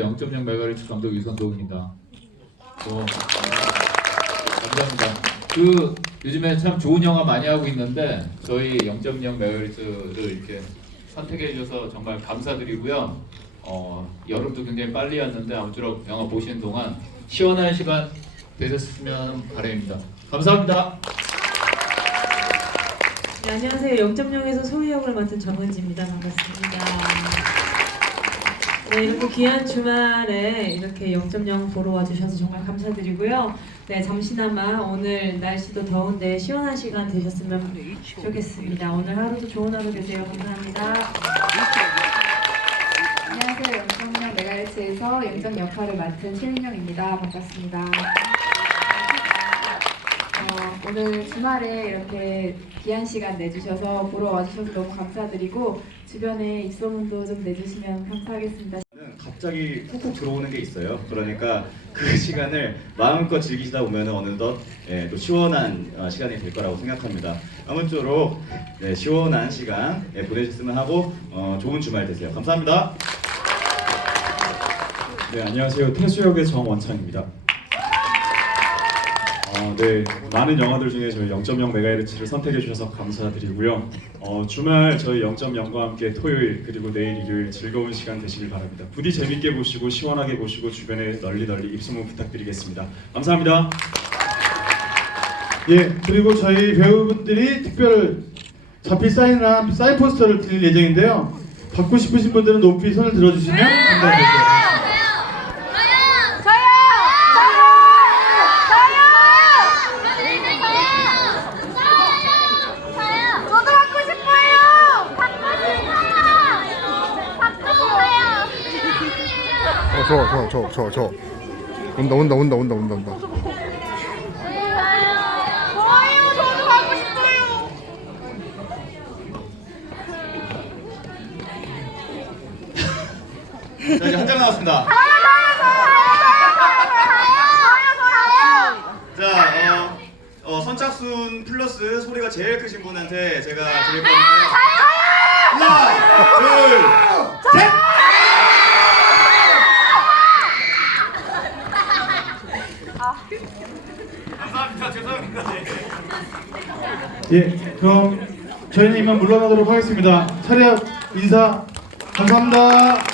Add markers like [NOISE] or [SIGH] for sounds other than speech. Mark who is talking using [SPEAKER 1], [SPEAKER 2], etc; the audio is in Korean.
[SPEAKER 1] 0.0MHz 감독 유선동입니다. 또 어, 감사합니다. 그 요즘에 참 좋은 영화 많이 하고 있는데 저희 0.0MHz를 이렇게 선택해 주셔서 정말 감사드리고요. 어, 여름도 굉장히 빨리 왔는데 아무쪼록 영화 보시는 동안 시원한 시간 되셨으면 바람입니다. 감사합니다.
[SPEAKER 2] 네, 안녕하세요. 0.0에서 소희 역을 맡은 정은지입니다. 반갑습니다. 네, 이렇게 귀한 주말에 이렇게 0.0 보러 와주셔서 정말 감사드리고요. 네, 잠시나마 오늘 날씨도 더운데 시원한 시간 되셨으면 좋겠습니다. 오늘 하루도 좋은 하루 되세요. 감사합니다.
[SPEAKER 3] 안녕하세요. 0.0 메가헤르츠에서 영정 역할을 맡은 최민영입니다. 반갑습니다. 어, 오늘 주말에 이렇게 귀한 시간 내주셔서 보러 와주셔서 너무 감사드리고 주변에 입소문도 좀 내주시면 감사하겠습니다.
[SPEAKER 4] 는 갑자기 훅훅 들어오는 게 있어요. 그러니까 그 [LAUGHS] 시간을 마음껏 즐기시다 보면 어느덧 예, 또 시원한 어, 시간이 될 거라고 생각합니다. 아무쪼록 네, 시원한 시간 예, 보내셨으면 하고 어, 좋은 주말 되세요. 감사합니다.
[SPEAKER 5] 네, 안녕하세요. 태수역의 정원창입니다. 어, 네, 많은 영화들 중에 저희 0.0MHz를 선택해 주셔서 감사드리고요. 어, 주말 저희 0.0과 함께 토요일 그리고 내일 일요일 즐거운 시간 되시길 바랍니다. 부디 재밌게 보시고 시원하게 보시고 주변에 널리 널리 입소문 부탁드리겠습니다. 감사합니다.
[SPEAKER 6] 예, 그리고 저희 배우분들이 특별 자필 사인이나 사인 포스터를 드릴 예정인데요. 받고 싶으신 분들은 높이 손을 들어주시면 감사드릴게요.
[SPEAKER 7] 저도 받고 싶어요. 받고 싶어요. 받고 싶어요.
[SPEAKER 8] 어, 저, 저, 저, 저, 저. 온다, 온다, 온다, 온다, 온다, 온다.
[SPEAKER 7] 좋아요. 저도 받고 싶어요.
[SPEAKER 4] 자, 이제 한 장 나왔습니다. 자, 어, 어, 선착순 플러스 소리가 제일 크신 분한테 제가 드릴 거니까요. 하나, 둘, 셋! 감사합니다. 죄송합니다. 네.
[SPEAKER 6] 예, 그럼 저희는 이만 물러나도록 하겠습니다. 차렷 인사 감사합니다.